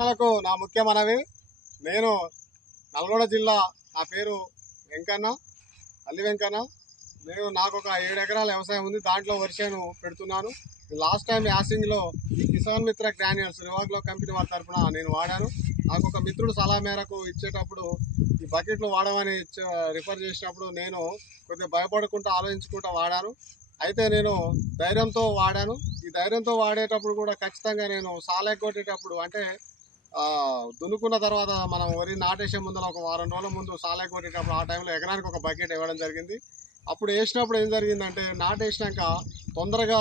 నాకు నా ముఖ్య మనవి, నేను నల్గొండ జిల్లా, నా పేరు వెంకన్న, అల్లి వెంకన్న. నాకు ఒక 7 ఎకరాల వ్యవసాయం ఉంది. దాంట్లో వరిసేను పెడుతున్నాను. లాస్ట్ టైం యాసింగ్లో ఈ కిసాన్ మిత్ర గ్రాన్యూల్స్ రివాగ్లో కంపెనీ వారి తరఫున నేను వాడాను. నాకు ఒక మిత్రుడు సలహా మేరకు ఇచ్చేటప్పుడు ఈ బకెట్లు వాడమని రిఫర్ చేసినప్పుడు నేను కొద్దిగా భయపడకుండా ఆలోచించుకుంటూ వాడాను. అయితే నేను ధైర్యంతో వాడాను. ఈ ధైర్యంతో వాడేటప్పుడు కూడా ఖచ్చితంగా నేను సాలెగొట్టేటప్పుడు అంటే దున్నుకున్న తర్వాత మనం వరి నాటేసే ముందర ఒక వారం రోజుల ముందు సాలెగొట్టేటప్పుడు ఆ టైంలో ఎకరానికి ఒక బకెట్ ఇవ్వడం జరిగింది. అప్పుడు వేసినప్పుడు ఏం జరిగిందంటే నాటేసినాక తొందరగా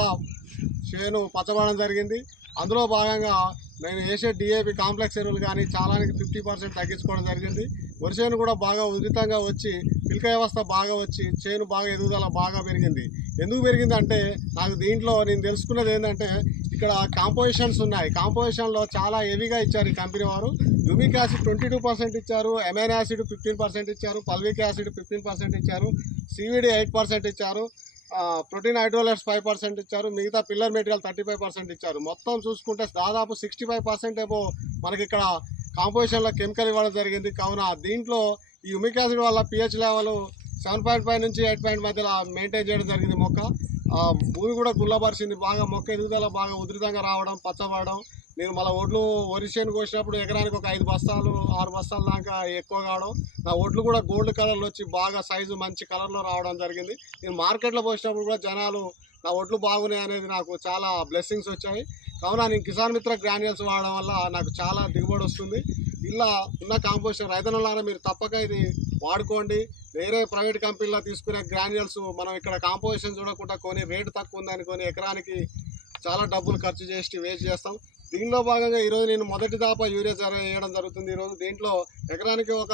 చేను పచ్చబడడం జరిగింది. అందులో భాగంగా నేను వేసే డిఏపి కాంప్లెక్స్ ఎరువులు కానీ చాలానికి 50% తగ్గించుకోవడం జరిగింది. వరిసేను కూడా బాగా ఉధృతంగా వచ్చి పిలక వ్యవస్థ బాగా వచ్చి చేను బాగా ఎదుగుదల బాగా పెరిగింది. ఎందుకు పెరిగింది అంటే నాకు దీంట్లో నేను తెలుసుకున్నది ఏంటంటే ఇక్కడ కాంపోజిషన్స్ ఉన్నాయి. కాంపోజిషన్లో చాలా హెవీగా ఇచ్చారు ఈ కంపెనీ వారు. హ్యూమిక్ యాసిడ్ 22% ఇచ్చారు, ఎమైనో యాసిడ్ 15% ఇచ్చారు, పల్విక్ యాసిడ్ 15% ఇచ్చారు, సివిడి 8% ఇచ్చారు, ప్రోటీన్ హైడ్రోలైట్స్ 5% ఇచ్చారు, మిగతా పిల్లర్ మెటీరియల్ 35% ఇచ్చారు. మొత్తం చూసుకుంటే దాదాపు 65% ఏమో మనకి ఇక్కడ కాంపోజిషన్లో కెమికల్ ఇవ్వడం జరిగింది. కావున దీంట్లో ఈ హ్యూమిక్ యాసిడ్ వల్ల పిహెచ్ లెవెల్ 7.5 నుంచి 8 మధ్యలో మెయింటైన్ చేయడం జరిగింది. మొక్క భూమి కూడా గుల్లబరిచింది. బాగా మొక్క ఎదుగుదల బాగా ఉధృతంగా రావడం, పచ్చబడడం. నేను మళ్ళీ ఒడ్లు వరిసేను కోసినప్పుడు ఎకరానికి ఒక 5 బస్తాలు 6 బస్తాల దాకా ఎక్కువ కావడం. నా ఒడ్లు కూడా గోల్డ్ కలర్లో వచ్చి బాగా సైజు మంచి కలర్లో రావడం జరిగింది. నేను మార్కెట్లో పోసినప్పుడు కూడా జనాలు నా ఒడ్లు బాగున్నాయి అనేది నాకు చాలా బ్లెస్సింగ్స్ వచ్చాయి. కావున నేను కిసాన్ మిత్ర గ్రాన్యూల్స్ వాడడం వల్ల నాకు చాలా దిగుబడి వస్తుంది. ఇలా ఉన్న కాంపోజిషన్ రైతన్నలారా మీరు తప్పక ఇది వాడుకోండి. వేరే ప్రైవేట్ కంపెనీలో తీసుకునే గ్రాన్యూల్స్ మనం ఇక్కడ కాంపోజిషన్ చూడకుండా కొని రేటు తక్కువ ఉందని కొని ఎకరానికి చాలా డబ్బులు ఖర్చు చేసి వేస్ట్ చేస్తాం. దీనిలో భాగంగా ఈరోజు నేను మొదటి దాపా యూరియా వేయడం జరుగుతుంది. ఈరోజు దీంట్లో ఎకరానికి ఒక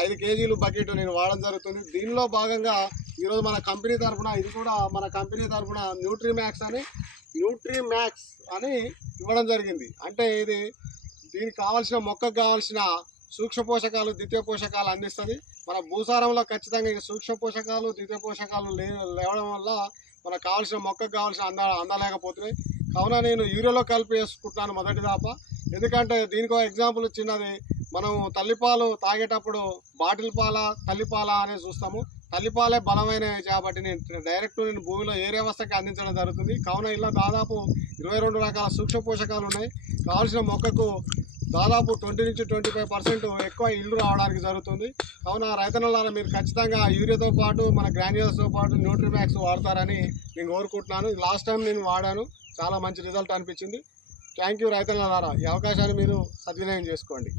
5 కేజీలు బకెట్ నేను వాడడం జరుగుతుంది. దీనిలో భాగంగా ఈరోజు మన కంపెనీ తరఫున ఇది కూడా మన కంపెనీ తరఫున న్యూట్రీమ్యాక్స్ అని ఇవ్వడం జరిగింది. అంటే ఇది దీనికి కావాల్సిన మొక్కకు కావాల్సిన సూక్ష్మ పోషకాలు ద్వితీయ పోషకాలు అందిస్తుంది. మన భూసారంలో ఖచ్చితంగా ఈ సూక్ష్మ పోషకాలు ద్వితీయ పోషకాలు లేవడం వల్ల మనకు కావాల్సిన మొక్కకు కావాల్సిన అందలేకపోతున్నాయి. కావున నేను యూరియాలో కలిపి వేసుకుంటున్నాను మొదటి దాప. ఎందుకంటే దీనికి ఒక ఎగ్జాంపుల్ చిన్నది, మనం తల్లిపాలు తాగేటప్పుడు బాటిల్ పాల తల్లిపాల అనేది చూస్తాము. తల్లిపాలే బలమైనవి కాబట్టి నేను భూమిలో ఏరే వ్యవస్థకి అందించడం జరుగుతుంది. కావున ఇలా దాదాపు 22 రకాల సూక్ష్మ పోషకాలు ఉన్నాయి. కావాల్సిన మొక్కకు దాదాపు 20 నుంచి 25% ఎక్కువ ఇల్లు రావడానికి జరుగుతుంది. కావున రైతన్నలారా మీరు ఖచ్చితంగా యూరియాతో పాటు మన గ్రాన్యూల్స్తో పాటు న్యూట్రీమ్యాక్స్ వాడతారని నేను కోరుకుంటున్నాను. లాస్ట్ టైం నేను వాడాను, చాలా మంచి రిజల్ట్ అనిపించింది. థ్యాంక్ యూ రైతన్నలారా. ఈ అవకాశాన్ని మీరు సద్వినియోగం చేసుకోండి.